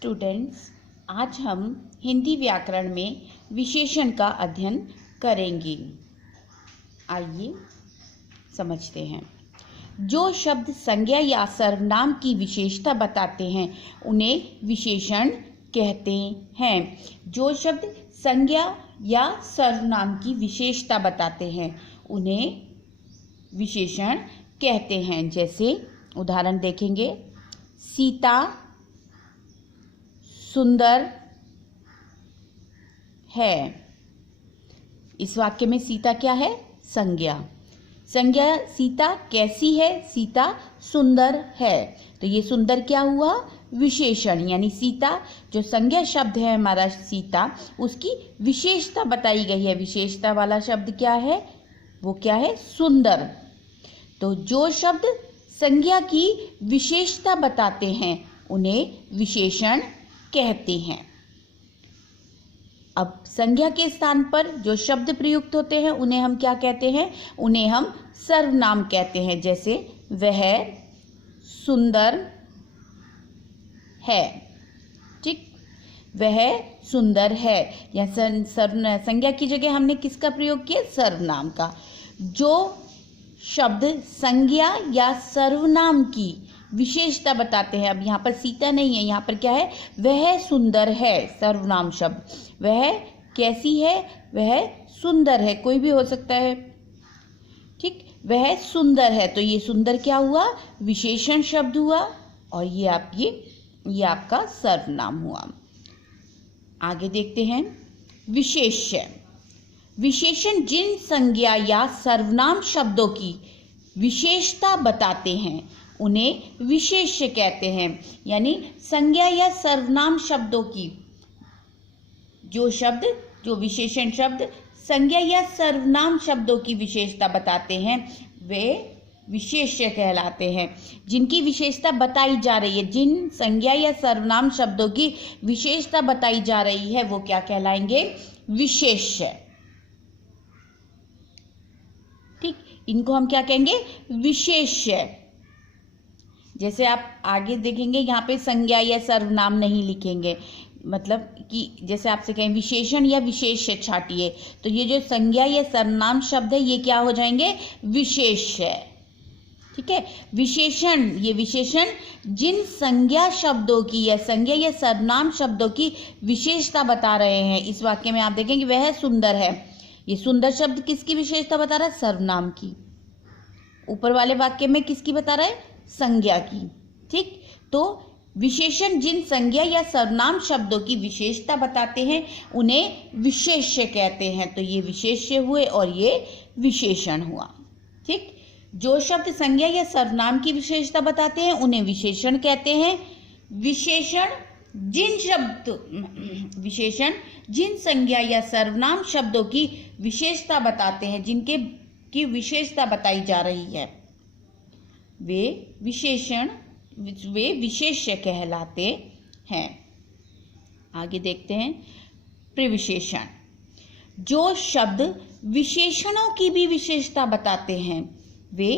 Students, आज हम हिंदी व्याकरण में विशेषण का अध्ययन करेंगे। आइए समझते हैं। जो शब्द संज्ञा या सर्वनाम की विशेषता बताते हैं उन्हें विशेषण कहते हैं। जो शब्द संज्ञा या सर्वनाम की विशेषता बताते हैं उन्हें विशेषण कहते हैं। जैसे उदाहरण देखेंगे, सीता सुंदर है। इस वाक्य में सीता क्या है? संज्ञा। संज्ञा सीता कैसी है? सीता सुंदर है। तो ये सुंदर क्या हुआ? विशेषण। यानी सीता जो संज्ञा शब्द है हमारा सीता, उसकी विशेषता बताई गई है। विशेषता वाला शब्द क्या है? वो क्या है? सुंदर। तो जो शब्द संज्ञा की विशेषता बताते हैं उन्हें विशेषण कहते हैं। अब संज्ञा के स्थान पर जो शब्द प्रयुक्त होते हैं उन्हें हम क्या कहते हैं? उन्हें हम सर्वनाम कहते हैं। जैसे वह सुंदर है। ठीक, वह सुंदर है। या संज्ञा की जगह हमने किसका प्रयोग किया? सर्वनाम का। जो शब्द संज्ञा या सर्वनाम की विशेषता बताते हैं, अब यहाँ पर सीता नहीं है, यहाँ पर क्या है? वह सुंदर है। सर्वनाम शब्द। वह कैसी है? वह सुंदर है। कोई भी हो सकता है। ठीक, वह सुंदर है। तो ये सुंदर क्या हुआ? विशेषण शब्द हुआ और ये आपका सर्वनाम हुआ। आगे देखते हैं, विशेष्य। विशेषण जिन संज्ञा या सर्वनाम शब्दों की विशेषता बताते हैं उन्हें विशेष्य कहते हैं। यानी संज्ञा या सर्वनाम शब्दों की जो विशेषण शब्द संज्ञा या सर्वनाम शब्दों की विशेषता बताते हैं वे विशेष्य कहलाते हैं। जिनकी विशेषता बताई जा रही है, जिन संज्ञा या सर्वनाम शब्दों की विशेषता बताई जा रही है वो क्या कहलाएंगे? विशेष्य। ठीक, इनको हम क्या कहेंगे? विशेष्य। जैसे आप आगे देखेंगे यहाँ पे संज्ञा या सर्वनाम नहीं लिखेंगे, मतलब कि जैसे आपसे कहें विशेषण या विशेष्य छाटिए, तो ये जो संज्ञा या सर्वनाम शब्द है ये क्या हो जाएंगे? विशेष्य। ठीक है, विशेषण, ये विशेषण जिन संज्ञा शब्दों की या संज्ञा या सर्वनाम शब्दों की विशेषता बता रहे हैं। इस वाक्य में आप देखेंगे वह सुंदर है। ये सुंदर शब्द किसकी विशेषता बता रहा है? सर्वनाम की। ऊपर वाले वाक्य में किसकी बता रहा है? संज्ञा की। ठीक, तो विशेषण जिन संज्ञा या सर्वनाम शब्दों की विशेषता बताते हैं उन्हें विशेष्य कहते हैं। तो ये विशेष्य हुए और ये विशेषण हुआ। ठीक, जो शब्द संज्ञा या सर्वनाम की विशेषता बताते हैं उन्हें विशेषण कहते हैं। विशेषण जिन संज्ञा या सर्वनाम शब्दों की विशेषता बताते हैं, जिनके की विशेषता बताई जा रही है, वे विशेष्य कहलाते हैं। आगे देखते हैं, प्रविशेषण। जो शब्द विशेषणों की भी विशेषता बताते हैं वे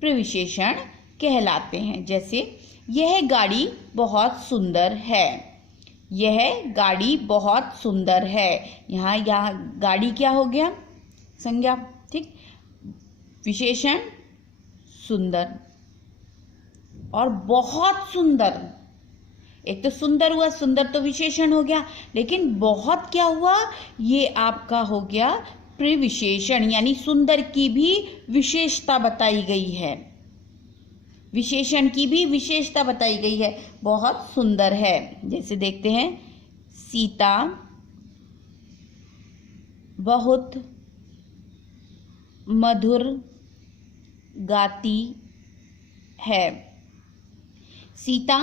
प्रविशेषण कहलाते हैं। जैसे यह गाड़ी बहुत सुंदर है। यह गाड़ी बहुत सुंदर है। यहाँ गाड़ी क्या हो गया? संज्ञा। ठीक, विशेषण सुंदर और बहुत सुंदर। एक तो सुंदर हुआ, सुंदर तो विशेषण हो गया, लेकिन बहुत क्या हुआ? ये आपका हो गया प्रविशेषण। यानी सुंदर की भी विशेषता बताई गई है। विशेषण की भी विशेषता बताई गई है। बहुत सुंदर है। जैसे देखते हैं, सीता बहुत मधुर गाती है। सीता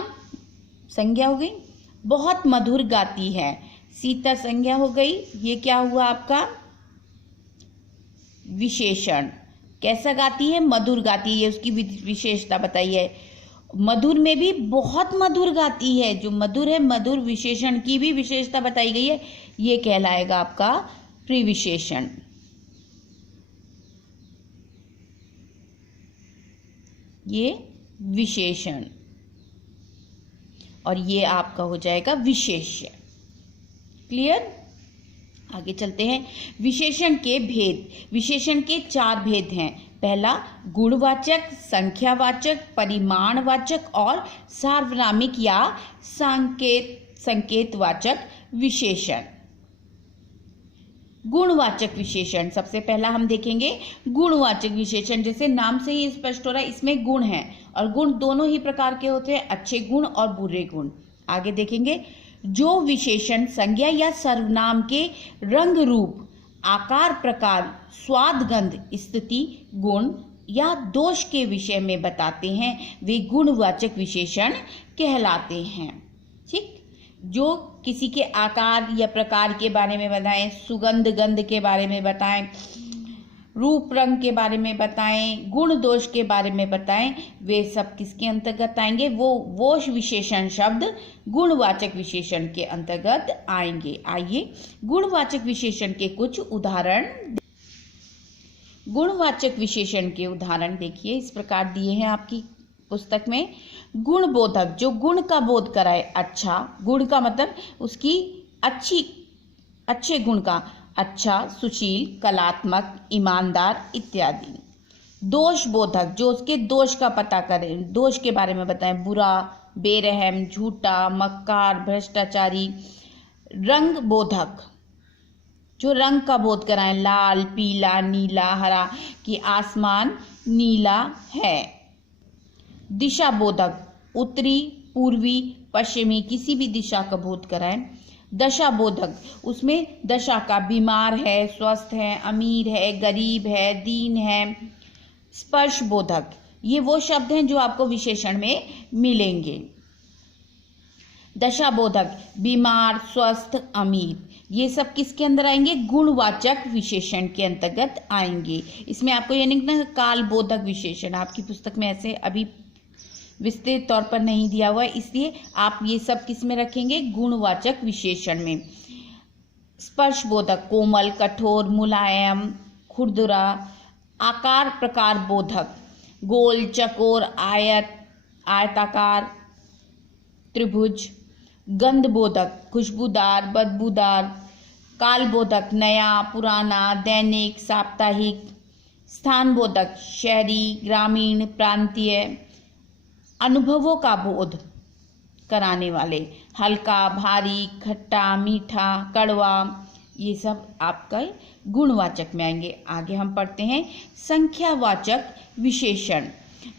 संज्ञा हो गई, बहुत मधुर गाती है। सीता संज्ञा हो गई, ये क्या हुआ आपका? विशेषण। कैसा गाती है? मधुर गाती है, उसकी विशेषता बताई है। मधुर में भी बहुत मधुर गाती है। जो मधुर है, मधुर विशेषण की भी विशेषता बताई गई है, ये कहलाएगा आपका प्रविशेषण। ये विशेषण। और ये आपका हो जाएगा विशेष्य। क्लियर? आगे चलते हैं। विशेषण के भेद। विशेषण के 4 भेद हैं। पहला गुणवाचक, संख्यावाचक, परिमाणवाचक और सार्वनामिक या संकेतवाचक विशेषण। गुणवाचक विशेषण सबसे पहला हम देखेंगे। गुणवाचक विशेषण, जैसे नाम से ही स्पष्ट हो रहा है, इसमें गुण है और गुण दोनों ही प्रकार के होते हैं, अच्छे गुण और बुरे गुण। आगे देखेंगे। जो विशेषण संज्ञा या सर्वनाम के रंग, रूप, आकार, प्रकार, स्वाद, गंध, स्थिति, गुण या दोष के विषय में बताते हैं वे गुणवाचक विशेषण कहलाते हैं। ठीक? जो किसी के आकार या प्रकार के बारे में बताएं, सुगंध, गंध के बारे में बताएं, रूप रंग के बारे में बताएं, गुण दोष के बारे में बताएं, वे सब किसके अंतर्गत आएंगे? वो विशेषण शब्द गुणवाचक विशेषण के अंतर्गत आएंगे। आइए गुणवाचक विशेषण के कुछ उदाहरण। गुणवाचक विशेषण के उदाहरण देखिए, इस प्रकार दिए हैं आपकी पुस्तक में। गुण बोधक, जो गुण का बोध कराए। अच्छा, गुण का मतलब उसकी अच्छे गुण का, अच्छा, सुशील, कलात्मक, ईमानदार इत्यादि। दोष बोधक, जो उसके दोष का पता करे, दोष के बारे में बताएं, बुरा, बेरहम, झूठा, मक्कार, भ्रष्टाचारी। रंग बोधक, जो रंग का बोध कराएं, लाल, पीला, नीला, हरा, कि आसमान नीला है। दिशा बोधक, उत्तरी, पूर्वी, पश्चिमी, किसी भी दिशा का बोध कराएं। दशा बोधक, उसमें दशा का, बीमार है, स्वस्थ है, अमीर है, गरीब है, दीन है। स्पर्श बोधक, ये वो शब्द हैं जो आपको विशेषण में मिलेंगे। दशा बोधक, बीमार, स्वस्थ, अमीर, ये सब किसके अंदर आएंगे? गुणवाचक विशेषण के अंतर्गत आएंगे। इसमें आपको ये नहीं ना काल बोधक विशेषण, आपकी पुस्तक में ऐसे अभी विस्तृत तौर पर नहीं दिया हुआ है, इसलिए आप ये सब किस में रखेंगे? गुणवाचक विशेषण में। स्पर्श बोधक, कोमल, कठोर, मुलायम, खुरदुरा। आकार प्रकार बोधक, गोल, चकोर, आयताकार, त्रिभुज। गंध बोधक, खुशबूदार, बदबूदार। काल बोधक, नया, पुराना, दैनिक, साप्ताहिक। स्थान बोधक, शहरी, ग्रामीण, प्रांतीय। अनुभवों का बोध कराने वाले, हल्का, भारी, खट्टा, मीठा, कड़वा, ये सब आपका गुणवाचक में आएंगे। आगे हम पढ़ते हैं संख्यावाचक विशेषण।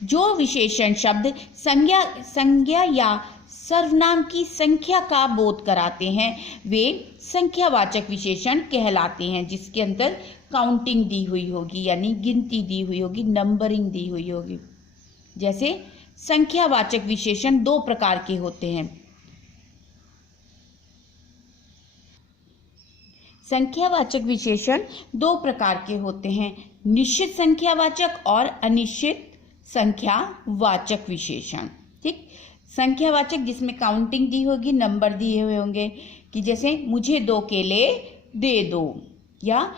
जो विशेषण शब्द संज्ञा या सर्वनाम की संख्या का बोध कराते हैं वे संख्यावाचक विशेषण कहलाते हैं, जिसके अंदर काउंटिंग दी हुई होगी, यानी गिनती दी हुई होगी, नंबरिंग दी हुई होगी। जैसे संख्यावाचक विशेषण 2 प्रकार के होते हैं। संख्यावाचक विशेषण 2 प्रकार के होते हैं, निश्चित संख्यावाचक और अनिश्चित संख्यावाचक विशेषण। ठीक? संख्यावाचक जिसमें काउंटिंग दी होगी, नंबर दिए हुए होंगे, कि जैसे मुझे 2 केले दे दो, या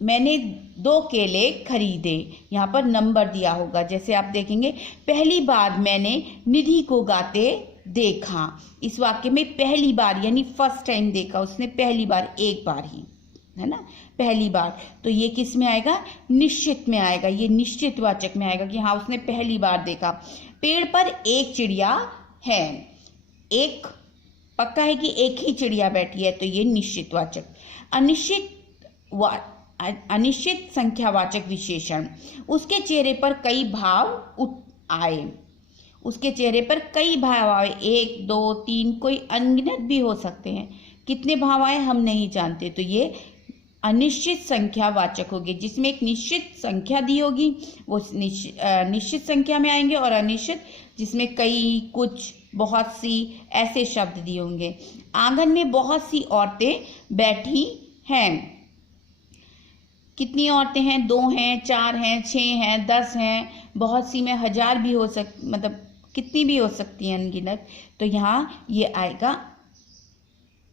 मैंने 2 केले खरीदे, यहाँ पर नंबर दिया होगा। जैसे आप देखेंगे, पहली बार मैंने निधि को गाते देखा। इस वाक्य में पहली बार यानी फर्स्ट टाइम देखा उसने, पहली बार, एक बार ही, है ना, पहली बार। तो ये किस में आएगा? निश्चित में आएगा, ये निश्चित वाचक में आएगा कि हाँ उसने पहली बार देखा। पेड़ पर एक चिड़िया है, एक पक्का है कि एक ही चिड़िया बैठी है, तो ये निश्चित वाचक। अनिश्चित संख्यावाचक विशेषण, उसके चेहरे पर कई भाव आए, उसके चेहरे पर कई भाव आए, 1, 2, 3, कोई अनगिनत भी हो सकते हैं, कितने भाव आए हम नहीं जानते, तो ये अनिश्चित संख्यावाचक होगी। जिसमें एक निश्चित संख्या दी होगी वो निश्चित संख्या में आएंगे, और अनिश्चित जिसमें कई, कुछ, बहुत सी ऐसे शब्द दिए होंगे। आंगन में बहुत सी औरतें बैठी हैं, कितनी औरतें हैं? 2 हैं, 4 हैं, 6 हैं, 10 हैं, बहुत सी में 1000 भी हो मतलब कितनी भी हो सकती हैं, अनगिनत। तो यहाँ ये आएगा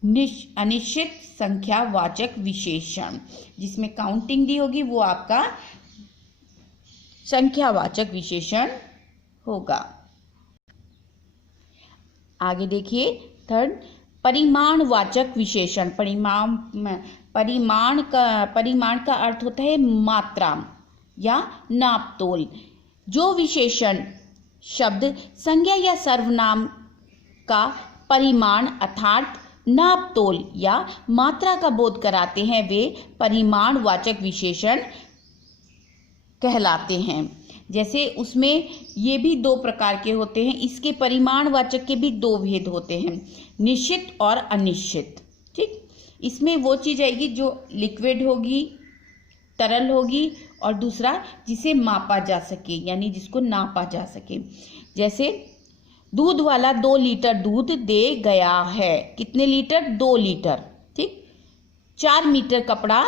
अनिश्चित संख्यावाचक विशेषण, जिसमें काउंटिंग दी होगी वो आपका संख्यावाचक विशेषण होगा। आगे देखिए थर्ड, परिमाणवाचक विशेषण। परिमाण का अर्थ होता है मात्रा या नापतोल। जो विशेषण शब्द संज्ञा या सर्वनाम का परिमाण अर्थात नापतोल या मात्रा का बोध कराते हैं वे परिमाणवाचक विशेषण कहलाते हैं। जैसे उसमें ये भी दो प्रकार के होते हैं, इसके परिमाणवाचक के भी दो भेद होते हैं, निश्चित और अनिश्चित। ठीक, इसमें वो चीज आएगी जो लिक्विड होगी, तरल होगी, और दूसरा जिसे मापा जा सके यानी जिसको नापा जा सके। जैसे दूध वाला 2 लीटर दूध दे गया है। कितने लीटर? 2 लीटर। ठीक, 4 मीटर कपड़ा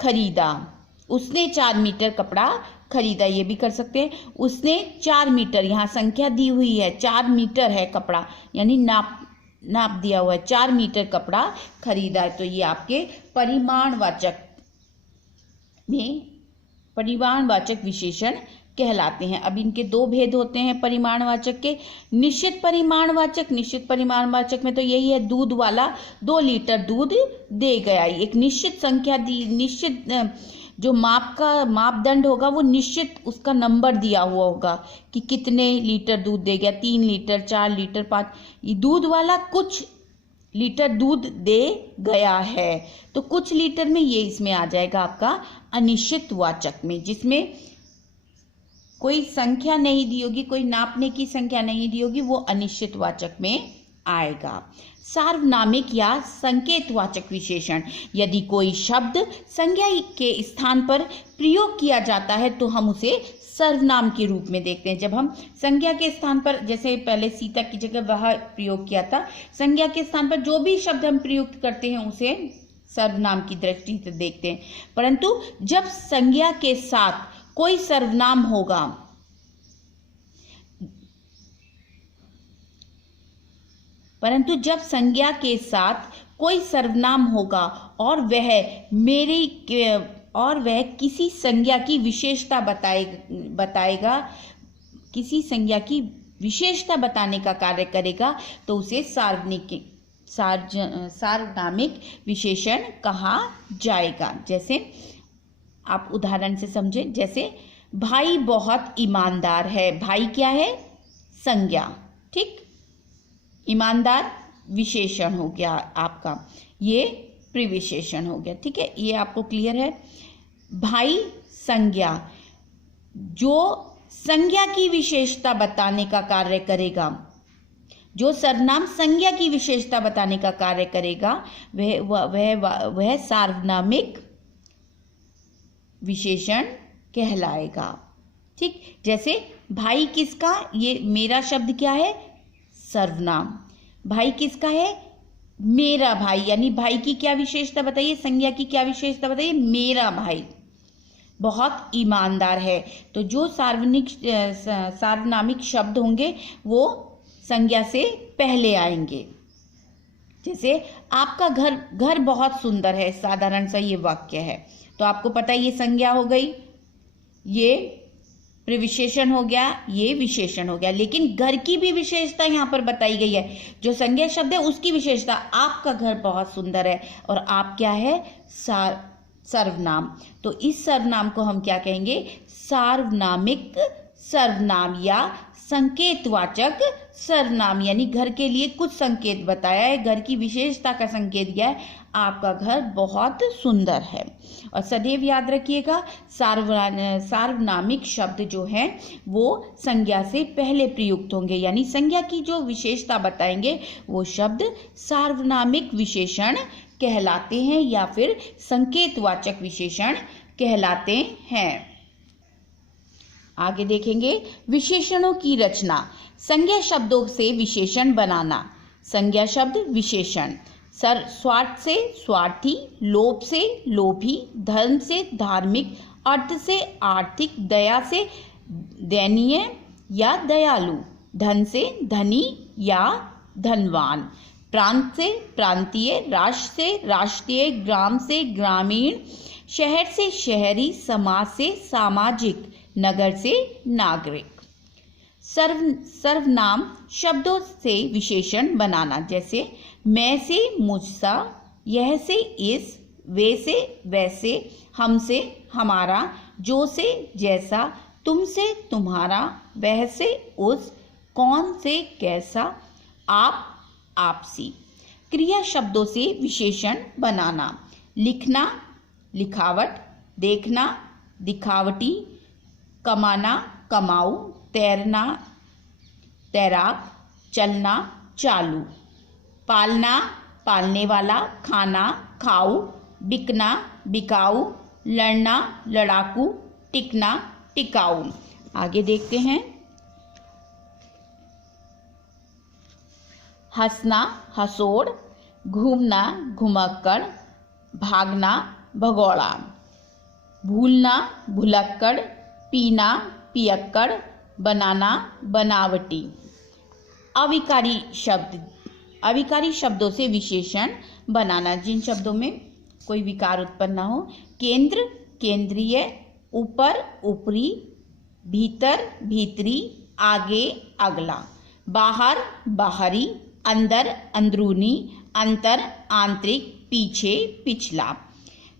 खरीदा। उसने 4 मीटर कपड़ा खरीदा, ये भी कर सकते हैं। उसने 4 मीटर, यहाँ संख्या दी हुई है, 4 मीटर है कपड़ा यानी नाप दिया हुआ है, 4 मीटर कपड़ा खरीदा। तो ये आपके परिमाणवाचक विशेषण कहलाते हैं। अब इनके दो भेद होते हैं परिमाणवाचक के। निश्चित परिमाणवाचक में तो यही है, दूध वाला 2 लीटर दूध दे गया। एक निश्चित संख्या दी, निश्चित जो मापदंड होगा वो निश्चित उसका नंबर दिया हुआ होगा कि कितने लीटर दूध दे गया, 3 लीटर, 4 लीटर, 5। ये दूध वाला कुछ लीटर दूध दे गया है, तो कुछ लीटर में ये इसमें आ जाएगा आपका अनिश्चित वाचक में, जिसमें कोई संख्या नहीं दी होगी, कोई नापने की संख्या नहीं दी होगी, वो अनिश्चित वाचक में आएगा। सार्वनामिक या संकेतवाचक विशेषण। यदि कोई शब्द संज्ञा के स्थान पर प्रयोग किया जाता है तो हम उसे सर्वनाम के रूप में देखते हैं। जब हम संज्ञा के स्थान पर, जैसे पहले सीता की जगह वह प्रयोग किया था, संज्ञा के स्थान पर जो भी शब्द हम प्रयुक्त करते हैं उसे सर्वनाम की दृष्टि से देखते हैं। परंतु जब संज्ञा के साथ कोई सर्वनाम होगा, परंतु जब संज्ञा के साथ कोई सर्वनाम होगा और वह किसी संज्ञा की विशेषता बताएगा, किसी संज्ञा की विशेषता बताने का कार्य करेगा, तो उसे सार्वनामिक विशेषण कहा जाएगा। जैसे आप उदाहरण से समझें, जैसे भाई बहुत ईमानदार है। भाई क्या है? संज्ञा। ठीक, ईमानदार विशेषण हो गया आपका, ये प्रिविशेषण हो गया। ठीक है, ये आपको क्लियर है। भाई संज्ञा, जो संज्ञा की विशेषता बताने का कार्य करेगा, जो सर्वनाम संज्ञा की विशेषता बताने का कार्य करेगा, वह सार्वनामिक विशेषण कहलाएगा। ठीक, जैसे भाई किसका? ये मेरा शब्द क्या है? सर्वनाम। भाई किसका है? मेरा भाई। यानी भाई की क्या विशेषता बताइए? संज्ञा की क्या विशेषता बताइए? मेरा भाई बहुत ईमानदार है। तो जो सार्वनामिक शब्द होंगे वो संज्ञा से पहले आएंगे। जैसे आपका घर बहुत सुंदर है, साधारण सा ये वाक्य है, तो आपको पता है ये संज्ञा हो गई, ये प्रविशेषण हो गया, ये विशेषण हो गया। लेकिन घर की भी विशेषता यहाँ पर बताई गई है। जो संज्ञा शब्द है उसकी विशेषता, आपका घर बहुत सुंदर है, और आप क्या है? सर्वनाम। तो इस सर्वनाम को हम क्या कहेंगे? सार्वनामिक सर्वनाम या संकेतवाचक सर्वनाम। यानी घर के लिए कुछ संकेत बताया है, घर की विशेषता का संकेत दिया है, आपका घर बहुत सुंदर है। और सदैव याद रखिएगा, सार्वनामिक शब्द जो है वो संज्ञा से पहले प्रयुक्त होंगे, यानी संज्ञा की जो विशेषता बताएंगे वो शब्द सार्वनामिक विशेषण कहलाते हैं या फिर संकेतवाचक विशेषण कहलाते हैं। आगे देखेंगे विशेषणों की रचना। संज्ञा शब्दों से विशेषण बनाना। संज्ञा शब्द विशेषण। स्वार्थ से स्वार्थी, लोभ से लोभी, धर्म से धार्मिक, अर्थ से आर्थिक, दया से दयनीय या दयालु, धन से धनी या धनवान, प्रांत से प्रांतीय, राष्ट्र से राष्ट्रीय, ग्राम से ग्रामीण, शहर से शहरी, समाज से सामाजिक, नगर से नागरिक। सर्वनाम शब्दों से विशेषण बनाना, जैसे मैं से मुझसा, यह से इस, वे से वैसे, हम से हमारा, जो से जैसा, तुम से तुम्हारा, वह से उस, कौन से कैसा, आप आपसी। क्रिया शब्दों से विशेषण बनाना, लिखना लिखावट, देखना दिखावटी, कमाना कमाऊ, तैरना तैराक, चलना चालू, पालना पालने वाला, खाना खाऊ, बिकना बिकाऊ, लड़ना लड़ाकू, टिकना टिकाऊ। आगे देखते हैं। हंसना हंसोड़, घूमना घुमक्कड़, भागना भगौड़ा, भूलना भुलक्कड़, पीना पियक्कड़, बनाना बनावटी। अविकारी शब्दों से विशेषण बनाना, जिन शब्दों में कोई विकार उत्पन्न ना हो। केंद्र केंद्रीय, ऊपर ऊपरी, भीतर भीतरी, आगे अगला, बाहर बाहरी, अंदर अंदरूनी, अंतर आंतरिक, पीछे पिछला।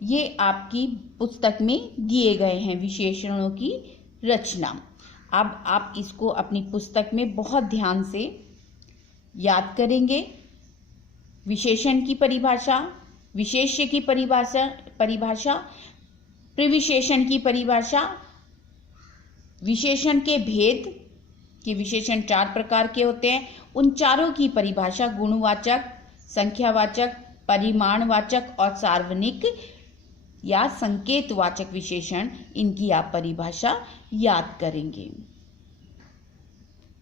ये आपकी पुस्तक में दिए गए हैं विशेषणों की रचना। अब आप इसको अपनी पुस्तक में बहुत ध्यान से याद करेंगे। विशेषण की परिभाषा, विशेष्य की परिभाषा, प्रविशेषण की परिभाषा, विशेषण के भेद, कि विशेषण 4 प्रकार के होते हैं, उन चारों की परिभाषा, गुणवाचक, संख्यावाचक, परिमाणवाचक और सार्वनिक या संकेतवाचक विशेषण, इनकी आप परिभाषा याद करेंगे।